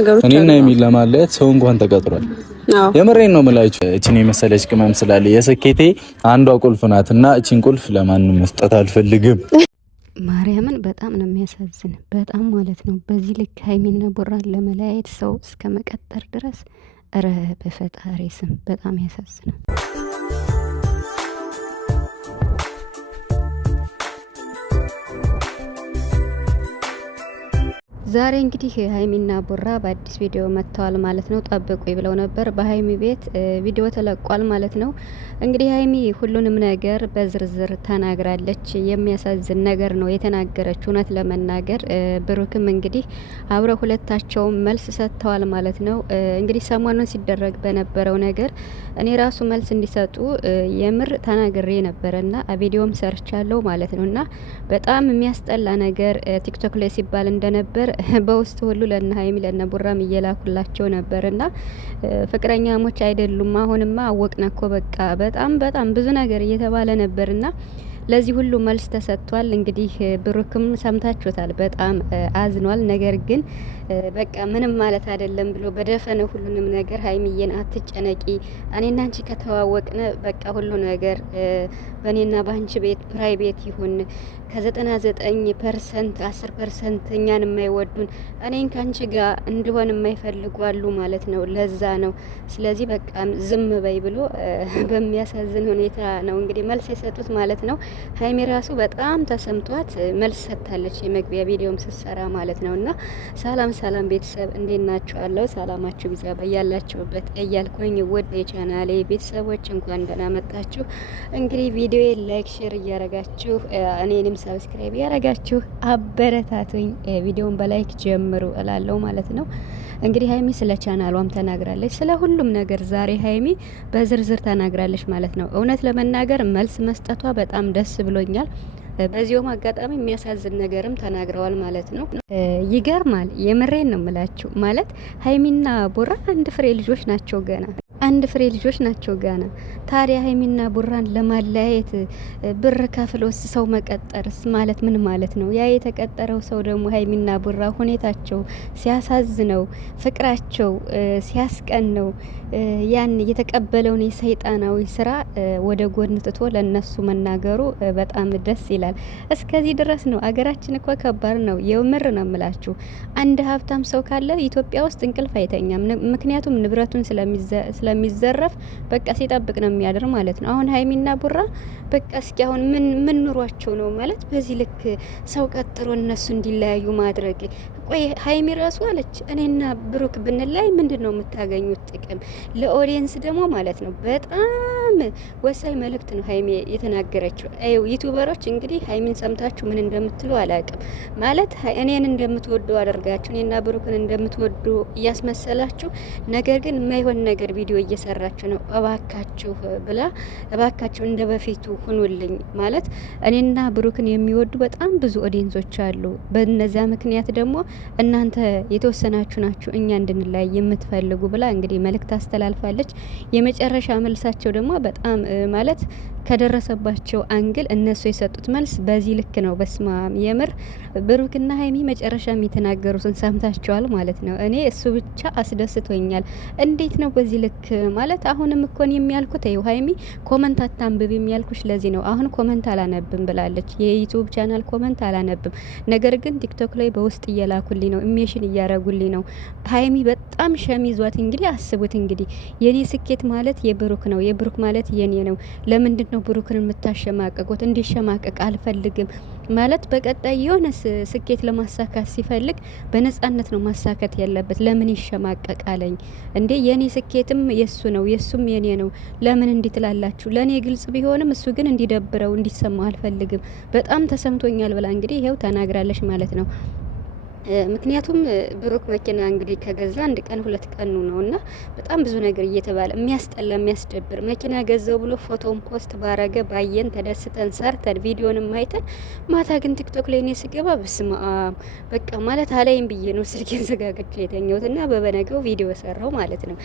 ነገሮች እኔና የሚል ለማለት ሰው እንኳን ተቀጥሯል። የምሬን ነው የምላችሁ። እቺን የመሰለች ቅመም ስላለ የስኬቴ አንዷ ቁልፍ ናትና እቺን ቁልፍ ለማንም መስጠት አልፈልግም። ማርያምን በጣም ነው የሚያሳዝን፣ በጣም ማለት ነው። በዚህ ልክ ሀይሚና ቡራን ለመለያየት ሰው እስከ መቀጠር ድረስ፣ እረ በፈጣሪ ስም በጣም ያሳዝናል። ዛሬ እንግዲህ ሀይሚና ቡራ በአዲስ ቪዲዮ መጥተዋል ማለት ነው። ጠብቁ ብለው ነበር። በሀይሚ ቤት ቪዲዮ ተለቋል ማለት ነው። እንግዲህ ሀይሚ ሁሉንም ነገር በዝርዝር ተናግራለች። የሚያሳዝን ነገር ነው የተናገረች እውነት ለመናገር። ብሩክም እንግዲህ አብረው ሁለታቸውም መልስ ሰጥተዋል ማለት ነው። እንግዲህ ሰሞኑን ሲደረግ በነበረው ነገር እኔ ራሱ መልስ እንዲሰጡ የምር ተናግሬ ነበረና ቪዲዮም ሰርቻለሁ ማለት ነው። እና በጣም የሚያስጠላ ነገር ቲክቶክ ላይ ሲባል እንደነበር በውስጥ ሁሉ ለነ ሀይሚ ለነ ቡራም እየላኩላቸው ነበርና ፍቅረኛሞች አይደሉም አሁንማ አወቅና እኮ በቃ በጣም ብዙ ነገር እየተባለ ነበርና ለዚህ ሁሉ መልስ ተሰጥቷል። እንግዲህ ብሩክም ሰምታችሁታል፣ በጣም አዝኗል። ነገር ግን በቃ ምንም ማለት አይደለም ብሎ በደፈነ ሁሉንም ነገር ሀይሚዬን አትጨነቂ፣ እኔና አንቺ ከተዋወቅነ በቃ ሁሉ ነገር በእኔና በአንቺ ቤት ፕራይቬት ይሁን ከ99% 10% እኛን የማይወዱን እኔን ከአንቺ ጋር እንዲሆን የማይፈልጉ አሉ ማለት ነው። ለዛ ነው ስለዚህ በቃ ዝም በይ ብሎ በሚያሳዝን ሁኔታ ነው እንግዲህ መልስ የሰጡት ማለት ነው። ሀይሚ ራሱ በጣም ተሰምቷት መልስ ሰጥታለች፣ የመግቢያ ቪዲዮም ስትሰራ ማለት ነው። እና ሰላም ቤተሰብ እንዴት ናችኋለሁ? ሰላማችሁ ቢዛ በያላችሁበት እያልኩኝ ውድ የቻናሌ ቤተሰቦች እንኳን ደህና መጣችሁ። እንግዲህ ቪዲዮ ላይክ ሼር እያረጋችሁ እኔንም ሰብስክራይብ እያረጋችሁ አበረታቱኝ። ቪዲዮውን በላይክ ጀምሩ እላለሁ ማለት ነው። እንግዲህ ሀይሚ ስለ ቻናሏም ተናግራለች፣ ስለ ሁሉም ነገር ዛሬ ሀይሚ በዝርዝር ተናግራለች ማለት ነው። እውነት ለመናገር መልስ መስጠቷ በጣም ደስ ብሎኛል። በዚሁም አጋጣሚ የሚያሳዝን ነገርም ተናግረዋል ማለት ነው። ይገርማል። የምሬን ነው የምላችሁ። ማለት ሀይሚና ቡራ አንድ ፍሬ ልጆች ናቸው ገና አንድ ፍሬ ልጆች ናቸው ገና። ታዲያ ሀይሚና ቡራን ለማለያየት ብር ከፍሎስ ሰው መቀጠርስ ማለት ምን ማለት ነው? ያ የተቀጠረው ሰው ደግሞ ሀይሚና ቡራ ሁኔታቸው ሲያሳዝነው፣ ፍቅራቸው ሲያስቀነው፣ ያን የተቀበለውን የሰይጣናዊ ስራ ወደ ጎን ትቶ ለነሱ መናገሩ በጣም ደስ ይላል። እስከዚህ ድረስ ነው። አገራችን እኮ ከባድ ነው። የምር ነው የምላችሁ። አንድ ሀብታም ሰው ካለ ኢትዮጵያ ውስጥ እንቅልፍ አይተኛም። ምክንያቱም ንብረቱን ስለሚዘረፍ በቃ ሲጠብቅ ነው የሚያድር ማለት ነው። አሁን ሀይሚና ቡራ በቃ እስኪ አሁን ምን ኑሯቸው ነው ማለት በዚህ ልክ ሰው ቀጥሮ እነሱ እንዲለያዩ ማድረግ? ቆይ ሀይሚ ራሱ አለች እኔና ብሩክ ብንላይ ምንድን ነው የምታገኙት ጥቅም? ለኦዲየንስ ደግሞ ማለት ነው በጣም ወሳኝ መልእክት ነው ሀይሚ የተናገረችው። ዩቲዩበሮች እንግዲህ ሀይሚን ሰምታችሁ ምን እንደምትሉ አላውቅም። ማለት እኔን እንደምትወዱ አደርጋችሁ እኔና ብሩክን እንደምትወዱ እያስመሰላችሁ፣ ነገር ግን የማይሆን ነገር ቪዲዮ እየሰራችሁ ነው እባካችሁ ብላ እባካችሁ እንደ በፊቱ ሁኑልኝ ማለት እኔና ብሩክን የሚወዱ በጣም ብዙ ኦዲየንሶች አሉ። በነዚያ ምክንያት ደግሞ እናንተ የተወሰናችሁ ናችሁ እኛ እንድንላይ የምትፈልጉ ብላ እንግዲህ መልእክት አስተላልፋለች። የመጨረሻ መልሳቸው ደግሞ በጣም ማለት ከደረሰባቸው አንግል እነሱ የሰጡት መልስ በዚህ ልክ ነው። በስማም የምር ብሩክና ሀይሚ መጨረሻም የተናገሩትን ሰምታቸዋል ማለት ነው። እኔ እሱ ብቻ አስደስቶኛል። እንዴት ነው በዚህ ልክ ማለት? አሁንም እኮን የሚያልኩት ይኸው ሀይሚ ኮመንት አታንብብ የሚያልኩሽ ለዚህ ነው። አሁን ኮመንት አላነብም ብላለች። የዩቲዩብ ቻናል ኮመንት አላነብም፣ ነገር ግን ቲክቶክ ላይ በውስጥ እየላኩልኝ ነው፣ ኢሜሽን እያረጉልኝ ነው። ሀይሚ በጣም ሸሚዟት። እንግዲህ አስቡት እንግዲህ የኔ ስኬት ማለት የብሩክ ነው፣ የብሩክ ማለት የኔ ነው። ለምንድን ነው ብሩክን የምታሸማቀቁት? እንዲሸማቀቅ አልፈልግም ማለት በቀጣይ የሆነ ስኬት ለማሳካት ሲፈልግ በነጻነት ነው ማሳካት ያለበት። ለምን ይሸማቀቃለኝ እንዴ? የኔ ስኬትም የሱ ነው፣ የሱም የኔ ነው። ለምን እንዲትላላችሁ? ለኔ ግልጽ ቢሆንም እሱ ግን እንዲደብረው እንዲሰማው አልፈልግም። በጣም ተሰምቶኛል ብላ እንግዲህ ይሄው ተናግራለች ማለት ነው። ምክንያቱም ብሩክ መኪና እንግዲህ ከገዛ 1 ቀን 2 ቀን ነውና በጣም ብዙ ነገር እየተባለ የሚያስጠላ የሚያስደብር መኪና ገዛው ብሎ ፎቶን ፖስት ባረገ ባየን ተደስተን ሰርተን ቪዲዮንም አይተን ማታ ግን ቲክቶክ ላይ እኔ ስገባ በስማ በቃ ማለት አላይም ብዬ ነው ስልኬን ዘጋግቼ የተኛሁትና በበነገው ቪዲዮ ሰራው ማለት ነው።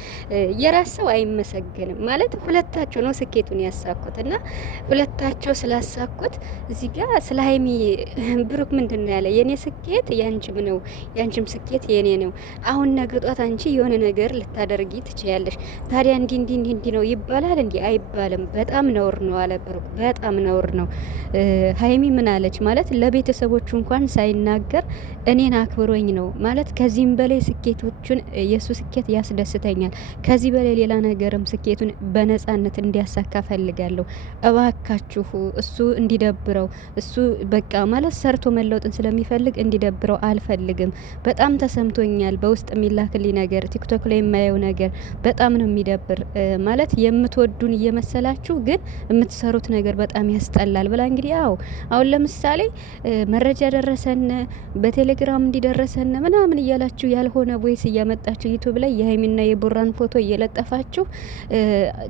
የራስ ሰው አይመሰገንም ማለት ሁለታቸው ነው ስኬቱን ያሳኩትና ሁለታቸው ስላሳኩት እዚህ ጋር ስለ ሀይሚ ብሩክ ምንድነው ያለ የኔ ስኬት ያንቺም ነው ነው፣ ያንቺም ስኬት የኔ ነው። አሁን ነገ ጧት አንቺ የሆነ ነገር ልታደርጊ ትችያለሽ። ታዲያ እንዲህ ነው ይባላል? እንዲህ አይባልም። በጣም ነውር ነው አለ ብሩክ። በጣም ነውር ነው። ሀይሚ ምን አለች ማለት ለቤተሰቦቹ እንኳን ሳይናገር እኔን አክብሮኝ ነው ማለት ከዚህም በላይ ስኬቶቹን የሱ ስኬት ያስደስተኛል። ከዚህ በላይ ሌላ ነገርም ስኬቱን በነጻነት እንዲያሳካ ፈልጋለሁ። እባካችሁ እሱ እንዲደብረው እሱ በቃ ማለት ሰርቶ መለውጥን ስለሚፈልግ እንዲደብረው አልፈልግም። በጣም ተሰምቶኛል። በውስጥ የሚላክልኝ ነገር ቲክቶክ ላይ የማየው ነገር በጣም ነው የሚደብር። ማለት የምትወዱን እየመሰላችሁ ግን የምትሰሩት ነገር በጣም ያስጠላል ብላ እንግዲህ አሁን ለምሳሌ መረጃ ደረሰን በቴሌግራም እንዲደረሰን ምናምን እያላችሁ ያልሆነ ቮይስ እያመጣችሁ ዩቲዩብ ላይ የሀይሚና የቡራን ፎቶ እየለጠፋችሁ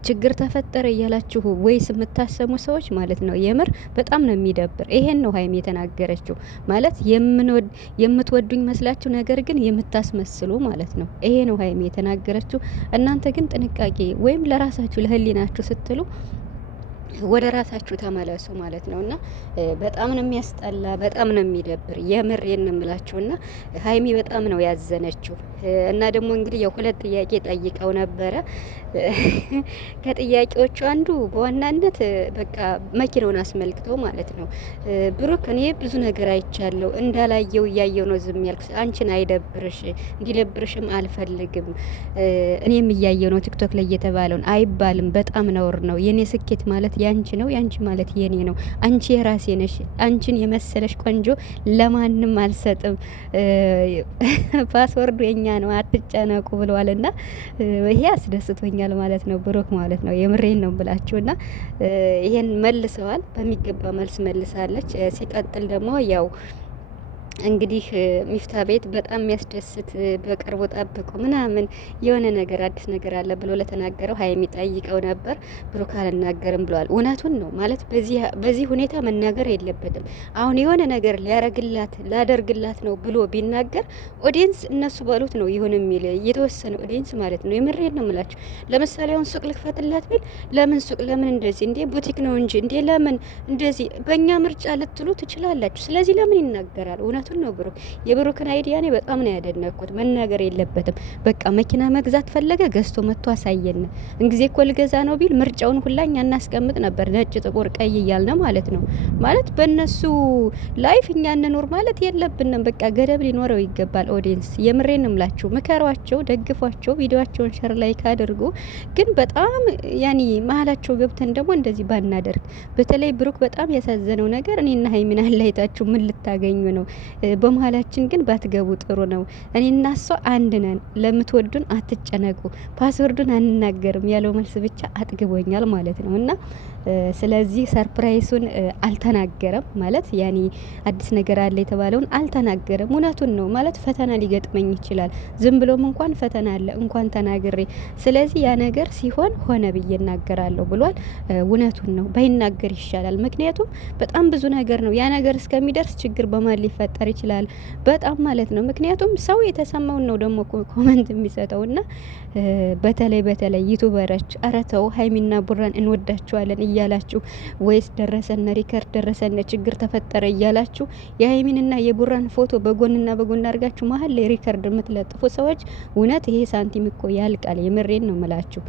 ችግር ተፈጠረ እያላችሁ ቮይስ የምታሰሙ ሰዎች ማለት ነው የምር በጣም ነው የሚደብር። ይሄን ነው ሀይሚ የተናገረችው ማለት የምትወዱኝ መስላችሁ ነገር ግን የምታስመስሉ ማለት ነው። ይሄ ነው ሀይሚ የተናገረችው። እናንተ ግን ጥንቃቄ ወይም ለራሳችሁ ለህሊናችሁ ስትሉ ወደ ራሳችሁ ተመለሱ ማለት ነውና በጣም ነው የሚያስጠላ፣ በጣም ነው የሚደብር። የምር የንምላችሁና ሀይሚ በጣም ነው ያዘነችው። እና ደግሞ እንግዲህ የሁለት ጥያቄ ጠይቀው ነበረ። ከጥያቄዎቹ አንዱ በዋናነት በቃ መኪናውን አስመልክተው ማለት ነው። ብሩክ እኔ ብዙ ነገር አይቻለሁ እንዳላየው እያየው ነው ዝም ያልኩ። አንቺን አይደብርሽ እንዲደብርሽም አልፈልግም። እኔም እያየው ነው ቲክቶክ ላይ እየተባለውን አይባልም። በጣም ነውር ነው። የኔ ስኬት ማለት ያንቺ ነው፣ ያንቺ ማለት የኔ ነው። አንቺ የራሴ ነሽ። አንቺን የመሰለሽ ቆንጆ ለማንም አልሰጥም። ፓስወርዱ የኛ ነው፣ አትጨነቁ ብለዋልና ይሄ አስደስቶኛል ማለት ነው። ብሩክ ማለት ነው። የምሬን ነው ብላችሁና ይሄን መልሰዋል። በሚገባ መልስ መልሳለች። ሲቀጥል ደግሞ ያው እንግዲህ ሚፍታ ቤት በጣም የሚያስደስት በቅርቡ ጠብቁ ምናምን የሆነ ነገር አዲስ ነገር አለ ብሎ ለተናገረው ሀይሚ ጠይቀው ነበር። ብሩክ አልናገርም ብለዋል። እውነቱን ነው ማለት በዚህ ሁኔታ መናገር የለበትም። አሁን የሆነ ነገር ላደርግላት ነው ብሎ ቢናገር ኦዲየንስ እነሱ ባሉት ነው ይሁን የሚል የተወሰነ ኦዲየንስ ማለት ነው። የምሬን ነው የምላችሁ። ለምሳሌ አሁን ሱቅ ልክፈትላት ቢል ለምን ሱቅ ለምን እንደዚህ እንዴ ቡቲክ ነው እንጂ እንዴ ለምን እንደዚህ በእኛ ምርጫ ልትሉ ትችላላችሁ። ስለዚህ ለምን ይናገራል? እውነቱን ነው ብሩክ። የብሩክን አይዲያ እኔ በጣም ነው ያደነኩት። መናገር የለበትም በቃ መኪና መግዛት ፈለገ ገዝቶ መጥቶ አሳየን። እንግዜ እኮ ልገዛ ነው ቢል ምርጫውን ሁላኛ እናስቀምጥ ነበር፣ ነጭ ጥቁር ቀይ እያልን ማለት ነው። ማለት በእነሱ ላይፍ እኛ እንኖር ማለት የለብንም። በቃ ገደብ ሊኖረው ይገባል። ኦዲየንስ የምሬን እምላችሁ ምከሯቸው፣ ደግፏቸው፣ ቪዲዮአቸውን ሸር ላይክ አድርጉ። ግን በጣም ያኒ መሀላቸው ገብተን ደግሞ እንደዚህ ባናደርግ። በተለይ ብሩክ በጣም ያሳዘነው ነገር እኔና ሀይሚና ላይታችሁ ምን ልታገኙ ነው? በመሀላችን ግን ባትገቡ ጥሩ ነው። እኔና እሷ አንድ ነን። ለምትወዱን አትጨነቁ፣ ፓስወርዱን አንናገርም ያለው መልስ ብቻ አጥግቦኛል ማለት ነው። እና ስለዚህ ሰርፕራይሱን አልተናገረም ማለት ያኔ አዲስ ነገር አለ የተባለውን አልተናገረም። እውነቱን ነው ማለት ፈተና ሊገጥመኝ ይችላል። ዝም ብሎም እንኳን ፈተና አለ እንኳን ተናግሬ፣ ስለዚህ ያ ነገር ሲሆን ሆነ ብዬ እናገራለሁ ብሏል። እውነቱን ነው፣ ባይናገር ይሻላል። ምክንያቱም በጣም ብዙ ነገር ነው። ያ ነገር እስከሚደርስ ችግር በማን ሊፈጠር ይችላል በጣም ማለት ነው። ምክንያቱም ሰው የተሰማውን ነው ደግሞ ኮመንት የሚሰጠውና በተለይ ዩቲዩበሮች ኧረ ተው ሀይሚና ቡራን እንወዳቸዋለን እያላችሁ ወይስ ደረሰነ ሪከርድ ደረሰነ ችግር ተፈጠረ እያላችሁ የሀይሚንና የቡራን ፎቶ በጎንና በጎን አድርጋችሁ መሀል ላይ ሪከርድ የምትለጥፉ ሰዎች እውነት ይሄ ሳንቲም እኮ ያልቃል። የምሬን ነው የምላችሁ።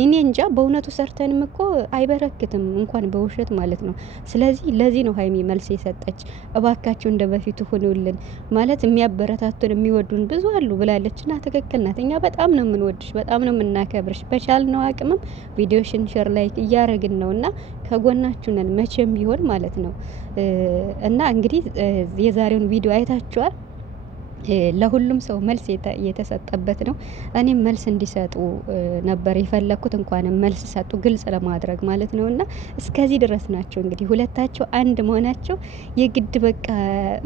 እኔ እንጃ በእውነቱ ሰርተንም እኮ አይበረክትም እንኳን በውሸት ማለት ነው። ስለዚህ ለዚህ ነው ሀይሚ መልስ የሰጠች። እባካችሁ እንደ በፊቱ ሁኑልን ማለት የሚያበረታቱን የሚወዱን ብዙ አሉ ብላለች እና ትክክል ናት። እኛ በጣም ነው የምንወድሽ፣ በጣም ነው የምናከብርሽ። በቻልነው አቅምም ቪዲዮሽን ሼር ላይክ እያረግን ነውና ከጎናችሁ ነን መቼም ቢሆን ማለት ነው። እና እንግዲህ የዛሬውን ቪዲዮ አይታችኋል። ለሁሉም ሰው መልስ የተሰጠበት ነው። እኔም መልስ እንዲሰጡ ነበር የፈለኩት። እንኳንም መልስ ሰጡ፣ ግልጽ ለማድረግ ማለት ነውና እስከዚህ ድረስ ናቸው። እንግዲህ ሁለታቸው አንድ መሆናቸው የግድ በቃ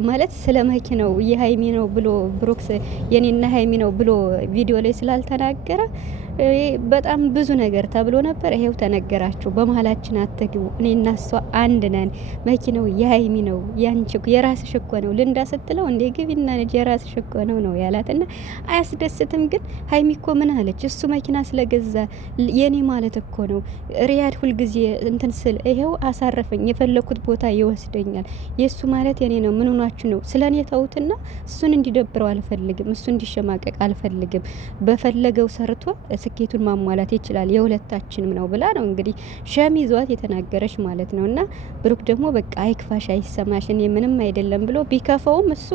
ማለት ስለ መኪናው የሀይሚ ነው ብሎ ብሩክስ የኔና ሀይሚ ነው ብሎ ቪዲዮ ላይ ስላልተናገረ በጣም ብዙ ነገር ተብሎ ነበር። ይሄው ተነገራችሁ። በመሀላችን አትግቡ፣ እኔ እና እሷ አንድ ነን፣ መኪናው የሀይሚ ነው፣ ያንቺ የራስሽ እኮ ነው ልንዳ ስትለው እንዴ ግቢና ልጅ የራስሽ እኮ ነው ያላትና አያስደስትም። ግን ሀይሚ እኮ ምን አለች? እሱ መኪና ስለገዛ የኔ ማለት እኮ ነው። ሪያድ ሁልጊዜ እንትን ስል ይሄው አሳረፈኝ፣ የፈለኩት ቦታ ይወስደኛል። የእሱ ማለት የኔ ነው። ምን ሆናችሁ ነው? ስለ እኔ ተውትና እሱን እንዲደብረው አልፈልግም፣ እሱ እንዲሸማቀቅ አልፈልግም። በፈለገው ሰርቶ ስኬቱን ማሟላት ይችላል፣ የሁለታችንም ነው ብላ ነው እንግዲህ ሸሚዟት የተናገረች ማለት ነው። እና ብሩክ ደግሞ በቃ አይክፋሽ፣ አይሰማሽ፣ እኔ ምንም አይደለም ብሎ ቢከፋውም እሱ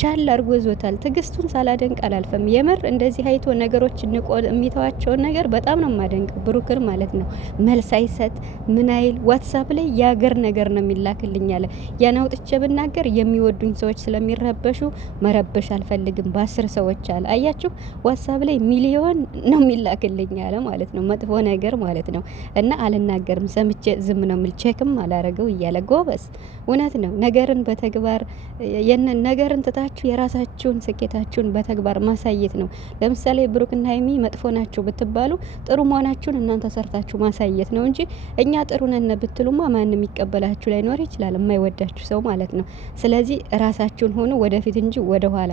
ቻል አድርጎ ይዞታል። ትዕግስቱን ሳላደንቅ አላልፈም። የምር እንደዚህ አይቶ ነገሮች ንቆ የሚተዋቸውን ነገር በጣም ነው የማደንቀው ብሩክን ማለት ነው። መልስ አይሰጥ ምን አይል ዋትሳፕ ላይ የሀገር ነገር ነው የሚላክልኝ አለ። ያን አውጥቼ ብናገር የሚወዱኝ ሰዎች ስለሚረበሹ መረበሽ አልፈልግም በ10 ሰዎች አለ። አያችሁ ዋትሳፕ ላይ ሚሊዮን ነው የሚላክልኝ አለ ማለት ነው። መጥፎ ነገር ማለት ነው። እና አልናገርም ሰምቼ ዝም ነው የምል፣ ቼክም አላረገው እያለ ጎበስ። እውነት ነው። ነገርን በተግባር ነገርን ትታችሁ የራሳችሁን ስኬታችሁን በተግባር ማሳየት ነው። ለምሳሌ ብሩክና ሀይሚ መጥፎ ናቸው ብትባሉ ጥሩ መሆናችሁን እናንተ ሰርታችሁ ማሳየት ነው እንጂ እኛ ጥሩ ነን ብትሉማ ማንም የሚቀበላችሁ ላይኖር ይችላል፣ የማይወዳችሁ ሰው ማለት ነው። ስለዚህ ራሳችሁን ሆኑ ወደፊት እንጂ ወደ ኋላ